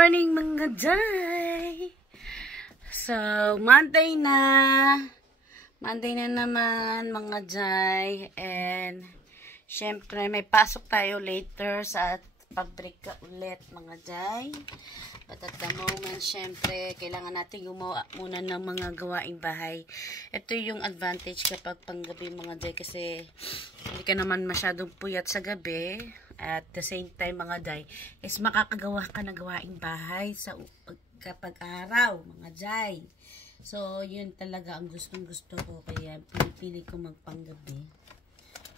Morning mga day! So, Monday na naman mga day, and syempre may pasok tayo later sa pabrika ulit mga day. But at the moment, syempre kailangan natin gumawa muna ng mga gawaing bahay. Ito yung advantage kapag panggabi mga day, kasi hindi ka naman masyadong puyat sa gabi. At the same time mga day, is makakagawa ka na gawaing bahay sa kapag araw mga day. So yun talaga ang gustong gusto ko, kaya pinipili ko magpanggabi.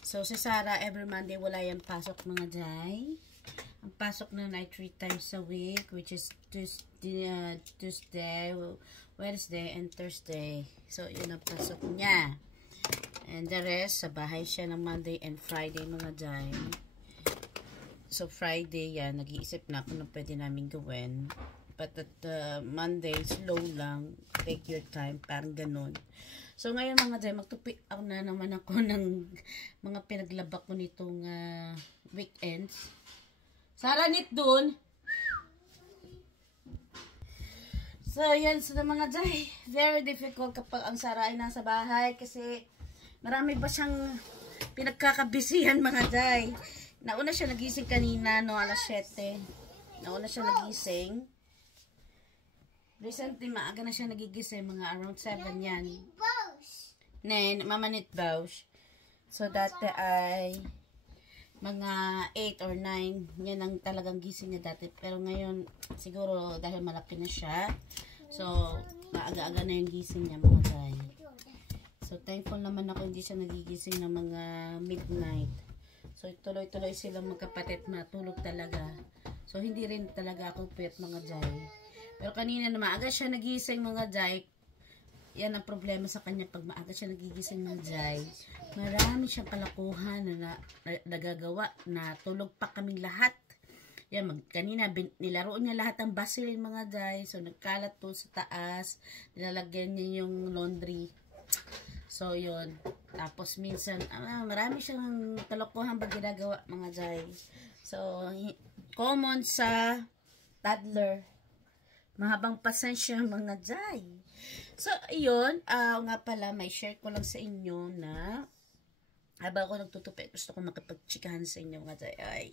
So si Sarah every Monday wala yung pasok mga day. Ang pasok na night 3 times a week, which is Tuesday, Wednesday, and Thursday. So yun ang pasok niya. And the rest sa bahay siya ng Monday and Friday mga day. So, Friday yan, nag-iisip na ako na pwede namin gawin. But at Monday, slow lang. Take your time, parang ganun. So, ngayon mga day, magtupi ako na naman ako ng mga pinaglaba ko nitong weekends. Sarah, nit dun! So, yan sa mga day. Very difficult kapag ang Sarah ay nasa bahay kasi marami ba siyang pinagkakabisihan mga day. Nauna siya nagising kanina, no, alas 7. Nauna siya nagising. Recently, maaga na siya nagigising, mga around 7 yan. Nen, Mama Nit Bausch. So, dati ay mga 8 or 9. Yan ang talagang gising niya dati. Pero ngayon, siguro dahil malaki na siya. So, maaga-aga na yung gising niya, mga day. So, thankful naman ako hindi siya nagigising ng mga midnight. So, tuloy-tuloy silang magkapatid, matulog talaga. So, hindi rin talaga ako puyat mga jay. Pero kanina na maaga siya nagising mga jay. Yan ang problema sa kanya pag maaga siya nagigising mga jay. Marami siyang kalakuhan na nagagawa na tulog pa kaming lahat. Yan, kanina nilaro niya lahat ng basilin mga jay. So, nagkalat po sa taas. Nilalagyan niya yung laundry. So, yun. Tapos, minsan, marami siyang kalokohan pag ginagawa, mga jay. So, common sa toddler. Mahabang pasensya, mga jay. So, yun. Nga pala, may share ko lang sa inyo na habang ako nagtutupi, gusto ko makapagchikahan sa inyo, mga jay. Ay,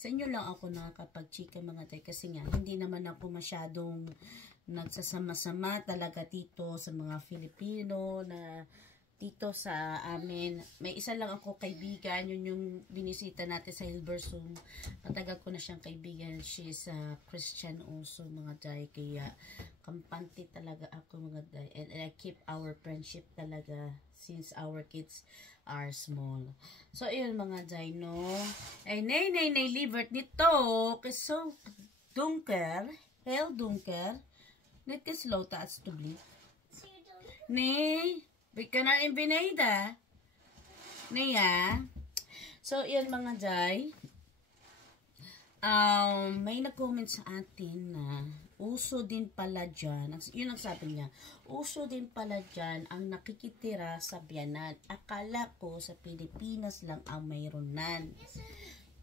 sa inyo lang ako nakakapagchika, mga jay. Kasi nga, hindi naman ako masyadong nagsasama-sama talaga dito sa mga Filipino na dito sa amin. May isa lang ako kaibigan, yun yung binisita natin sa Hilversum. Matagal ko na siyang kaibigan. She is a Christian also, mga day. Kaya kampante talaga ako, mga day. And I keep our friendship talaga since our kids are small. So, yun mga day, no? Ay, nay, libert nito. So, dunker. Hell, dunker. Net ka slow taas to bleed. Nay, wait ka na rin binayda. Naya. So, yan mga jay. May nag-comment sa atin na uso din pala dyan. Yun ang sabi niya. Uso din pala dyan ang nakikitira sa biyanan. Akala ko sa Pilipinas lang ang mayroon nan.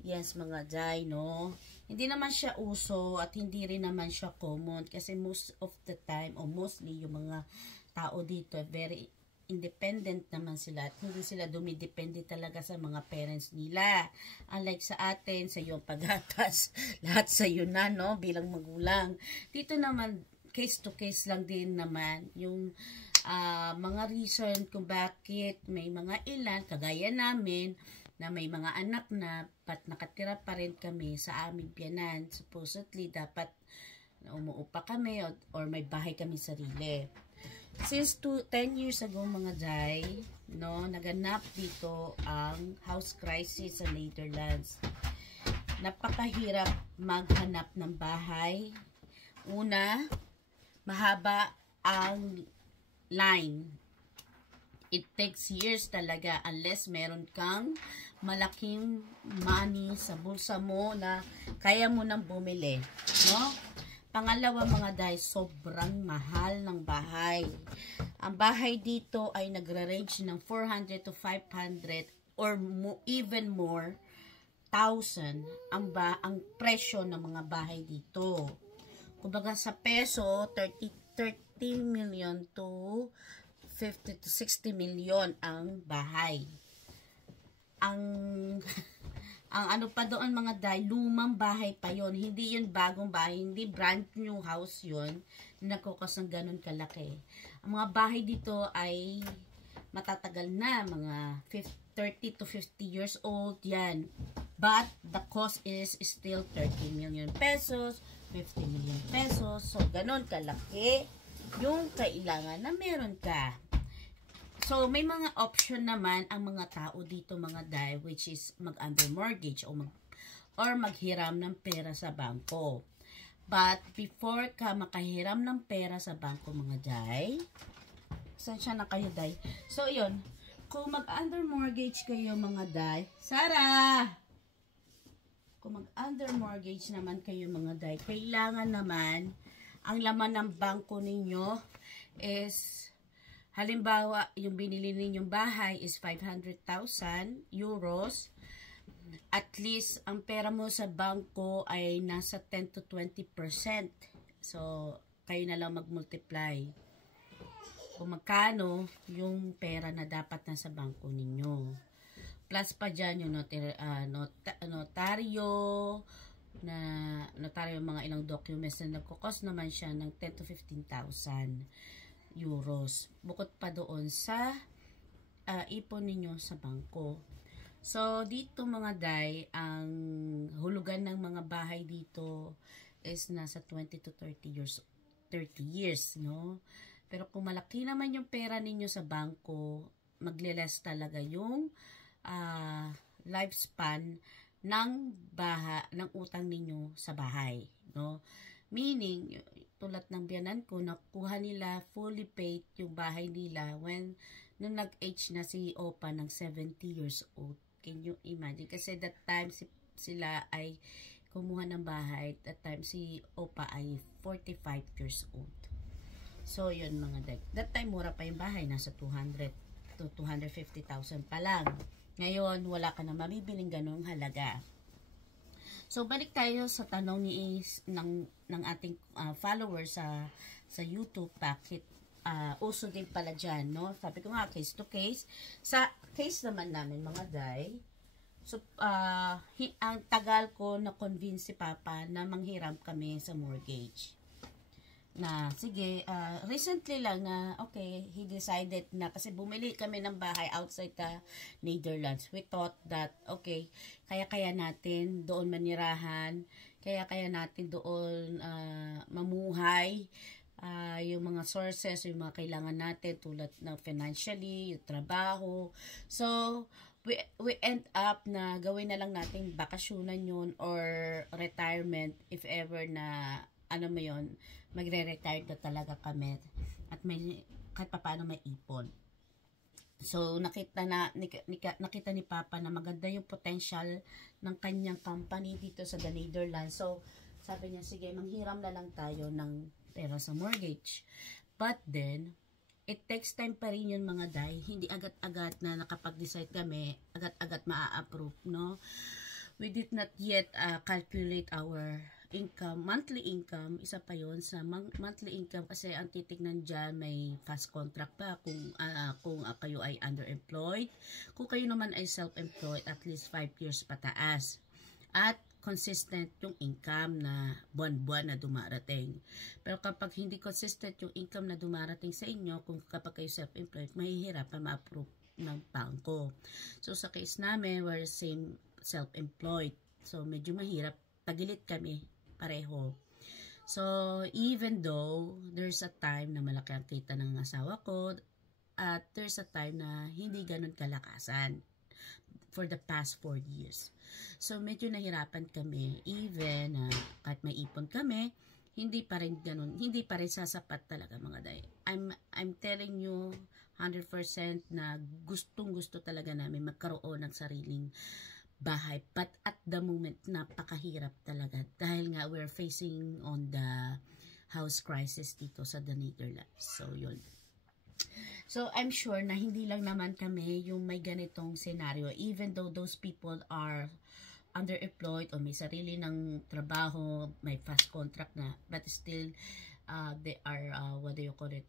Yes, mga jay, no? Hindi naman siya uso at hindi rin naman siya common. Kasi most of the time, o mostly, yung mga tao dito, very independent naman sila at hindi sila dumidepende talaga sa mga parents nila. Unlike sa atin, sa iyong paghatas, lahat sa iyo na, no, bilang magulang. Dito naman, case to case lang din naman yung mga reason kung bakit may mga ilan, kagaya namin, na may mga anak na pat nakatira pa rin kami sa aming biyanan. Supposedly, dapat umuupa kami or may bahay kami sarili. Since 10 years ago mga jay, no, naganap dito ang house crisis sa Netherlands. Napakahirap maghanap ng bahay. Una, mahaba ang line. It takes years talaga unless meron kang malaking money sa bulsa mo na kaya mo nang bumili, no? Pangalawa mga day, sobrang mahal ng bahay. Ang bahay dito ay nagre-range ng 400 to 500 or even more 1,000 ang presyo ng mga bahay dito. kumbaga sa peso, 30 million to 50 to 60 million ang bahay. Ang ano pa doon mga day, lumang bahay pa yon, hindi yun bagong bahay, hindi brand new house yun, nagkukos ng ganun kalaki. Ang mga bahay dito ay matatagal na, mga 30 to 50 years old yan. But the cost is still 30 million pesos, 50 million pesos. So, ganun kalaki yung kailangan na meron ka. So, may mga option naman ang mga tao dito mga day, which is mag-under mortgage or maghiram ng pera sa bangko. But, before ka makahiram ng pera sa bangko mga day, saan siya na kayo day? So, yun. Kung mag-under mortgage kayo mga day, Sarah! Kung mag-under mortgage naman kayo mga day, kailangan naman ang laman ng bangko ninyo is, halimbawa, yung binili ninyong bahay is 500,000 euros. At least, ang pera mo sa bangko ay nasa 10 to 20%. So, kayo na lang mag-multiply kung magkano yung pera na dapat nasa bangko ninyo. Plus pa dyan yung notaryo, mga ilang documents na nagkukos naman siya ng 10 to 15,000 euros. Bukod pa doon sa ipon ninyo sa bangko. So, dito mga day, ang hulugan ng mga bahay dito is nasa 20 to 30 years, no? Pero kung malaki naman yung pera ninyo sa bangko, magle-less talaga yung lifespan ng utang ninyo sa bahay, no? Meaning, tulad ng biyanan ko, nakuha nila fully paid yung bahay nila nung nag-age na si Opa ng 70 years old. Can you imagine? Kasi that time sila ay kumuha ng bahay, that time si Opa ay 45 years old. So, yun mga day. That time, mura pa yung bahay. Nasa 200 to 250,000 pa lang. Ngayon, wala ka na mabibiling ganong halaga. So, balik tayo sa tanong ng ating followers sa YouTube. Bakit uso din pala dyan, no? Sabi ko nga, case to case. Sa case naman namin, mga day, so, ang tagal ko na-convince si Papa na manghiram kami sa mortgage. Na sige, recently lang na okay, he decided na, kasi bumili kami ng bahay outside the Netherlands. We thought that okay, kaya natin doon manirahan, kaya natin doon mamuhay, yung mga sources, yung mga kailangan natin tulad ng financially, yung trabaho. So we end up na gawin na lang natin bakasyonan yun or retirement if ever na ano mo yun, magre-retire na talaga kami at may kahit paano may ipon. So nakita ni Papa na maganda yung potential ng kanyang company dito sa the Netherlands. So sabi niya, sige, manghiram na lang tayo ng pera sa mortgage. But then it takes time pa rin yun mga day. Hindi agad-agad na nakapag-decide kami, agad-agad maa-approve, no? We did not yet calculate our income, monthly income. Isa pa yon sa monthly income kasi ang titignan dyan may fast contract pa kung kayo ay underemployed. Kung kayo naman ay self-employed, at least 5 years pataas. At consistent yung income na buwan-buwan na dumarating. Pero kapag hindi consistent yung income na dumarating sa inyo, kung kapag kayo self-employed, mahihirapan ma-approve ng bangko. So sa case namin, we're same self-employed. So medyo mahirap, tagilid kami pareho. So even though there's a time na malaki ang kita ng asawa ko, at there's a time na hindi ganun kalakasan for the past 4 years. So medyo nahirapan kami, even kahit may ipon kami, hindi pa rin ganun, hindi pa rin sasapat talaga mga day. I'm telling you 100% na gustong-gusto talaga namin magkaroon ng sariling bahay. But at the moment, napakahirap talaga dahil nga we're facing on the house crisis dito sa the Netherlands. So yun. So, I'm sure na hindi lang naman kami yung may ganitong scenario. Even though those people are underemployed o may sarili ng trabaho, may fast contract na, but still they are what do you call it,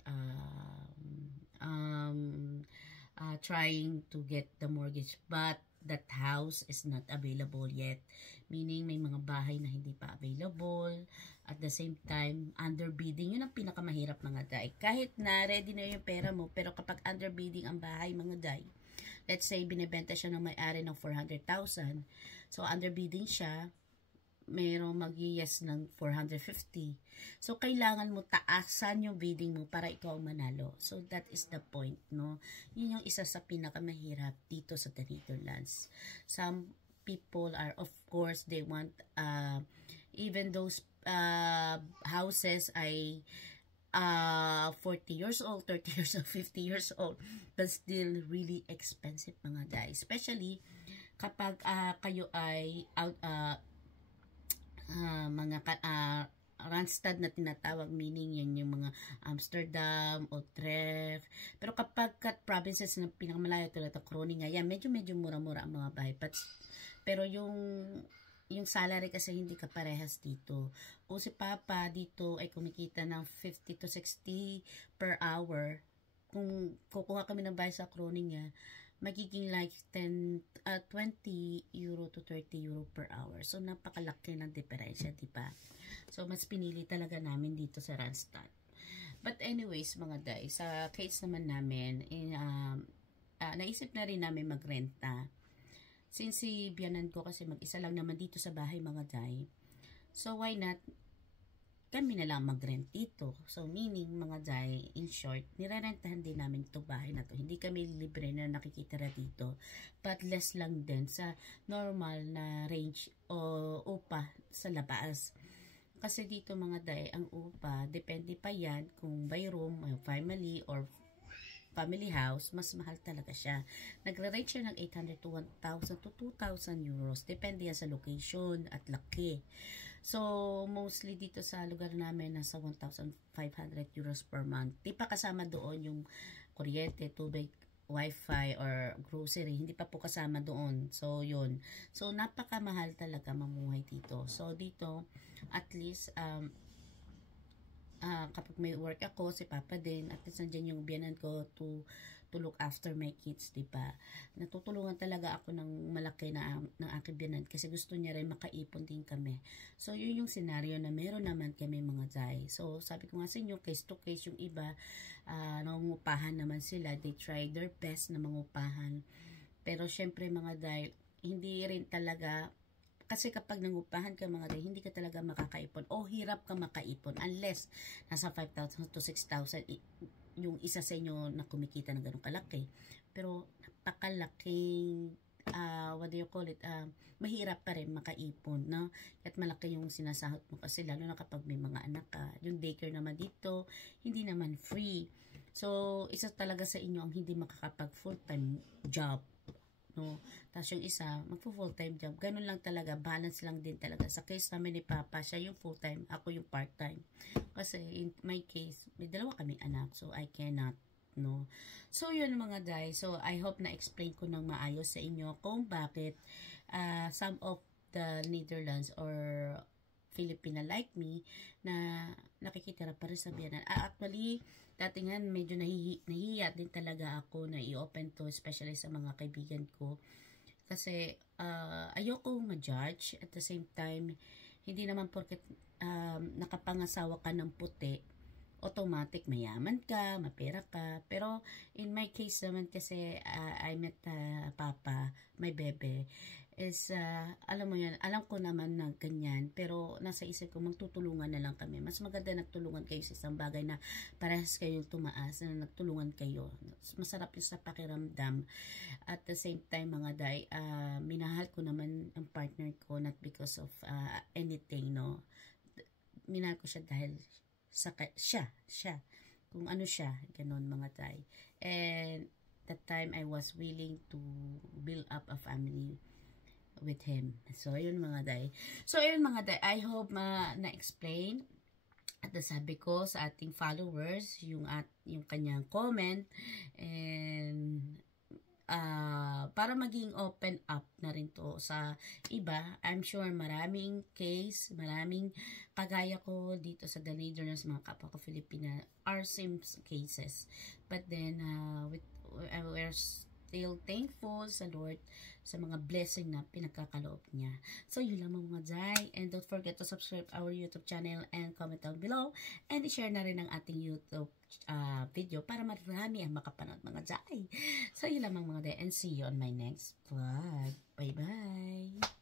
trying to get the mortgage, but that house is not available yet, meaning may mga bahay na hindi pa available. At the same time, underbidding, yun ang pinakamahirap mga day. Kahit na ready na yung pera mo, pero kapag underbidding ang bahay mga day, let's say binibenta siya ng may-ari ng 400,000, so underbidding siya, mayroong mag-yes ng 450. So, kailangan mo taasan yung bidding mo para ikaw ang manalo. So, that is the point, no? Yun yung isa sa pinakamahirap dito sa the Netherlands. Some people are, of course, they want, even those houses ay 40 years old, 30 years old, 50 years old, but still really expensive mga guys. Especially, kapag kayo ay out, mga Randstad na tinatawag, meaning yan yung mga Amsterdam, Utrecht. Pero kapag provinces na pinakamalayo tulad ng Groningen, yan, medyo mura-mura ang mga bahay. Pero yung salary kasi hindi kaparehas dito. Kung si Papa dito ay kumikita ng 50 to 60 per hour, kung kukuha kami ng bahay sa Groningen, magiging like 20 euro to 30 euro per hour. So, napakalaki ng diferensya, diba? So, mas pinili talaga namin dito sa Randstad. But anyways, mga guys, sa case naman namin, naisip na rin namin magrenta. Since si biyanan ko kasi mag-isa lang naman dito sa bahay, mga day. So, why not? Kami na lang mag-rent dito. So, meaning, mga day, in short, nirerentahan din namin itong bahay na to. Hindi kami libre na nakikitira dito. But less lang din sa normal na range o upa sa labas. Kasi dito, mga day, ang upa, depende pa yan kung by room, family, or family house, mas mahal talaga siya. Nagre-range siya ng 800 to 1,000 to 2,000 euros. Depende yan sa location at laki. So, mostly dito sa lugar namin, nasa 1,500 euros per month. Di pa kasama doon yung kuryente, tubig, wifi, or grocery. Hindi pa po kasama doon. So, yun. So, napakamahal talaga mamuhay dito. So, dito, at least, kapag may work ako, si Papa din, at least nandiyan yung biyanan ko to look after my kids, diba? Natutulungan talaga ako ng malaki ng aking biyanan kasi gusto niya rin makaipon din kami. So, yun yung scenario na meron naman kami mga day. So, sabi ko nga sa inyo, case to case yung iba, nangungupahan naman sila. They try their best na mangupahan. Pero, syempre mga day, hindi rin talaga. Kasi kapag nangupahan ka mga day, hindi ka talaga makakaipon o hirap ka makaipon unless nasa 5,000 to 6,000 yung isa sa inyo na kumikita ng ganun kalaki. Pero napakalaking what do you call it, mahirap pa rin makaipon, no? At malaki yung sinasahod mo kasi lalo na kapag may mga anak ka. Yung daycare naman dito, hindi naman free. So, isa talaga sa inyo ang hindi makakapag full-time job, no? Tapos yung isa, magpo-full-time job. Ganun lang talaga, balance lang din talaga. Sa case namin ni Papa, siya yung full-time, ako yung part-time. Kasi in my case, may dalawa kaming anak, so I cannot, no? So, yun mga guys. So, I hope na-explain ko ng maayos sa inyo kung bakit some of the Netherlands or Filipina like me na nakikitira pa rin sa biyanan. Actually, dati nga medyo nahihiya din talaga ako na i-open to, especially sa mga kaibigan ko. Kasi ayoko ma-judge. At the same time, hindi naman porket nakapangasawa ka ng puti, automatic mayaman ka, mapera ka. Pero in my case naman kasi I met Papa, my bebe, is alam mo yan, alam ko naman na ganyan, pero nasa isip ko magtutulungan na lang kami. Mas maganda nagtulungan kayo sa isang bagay na parehas kayong tumaas, na nagtulungan kayo. Masarap yung sa pakiramdam. At the same time mga day, minahal ko naman ang partner ko, not because of anything, no. Minahal ko siya dahil siya. Kung ano siya, ganun mga day. And that time I was willing to build up a family with him. So, yun mga day. So, yun mga day. I hope na-explain at nasabi ko sa ating followers yung kanyang comment. And para maging open up na rin to sa iba. I'm sure maraming case, maraming kagaya ko dito sa The Leaders, mga kapwa ko Filipina, are same cases. But then, we're still thankful sa Lord sa mga blessing na pinagkakaloob niya. So, yun lang mga Jai. And don't forget to subscribe our YouTube channel and comment down below. And i-share na rin ang ating YouTube video para marami ang makapanood mga Jai. So, yun lang mga Jai. And see you on my next vlog. Bye-bye!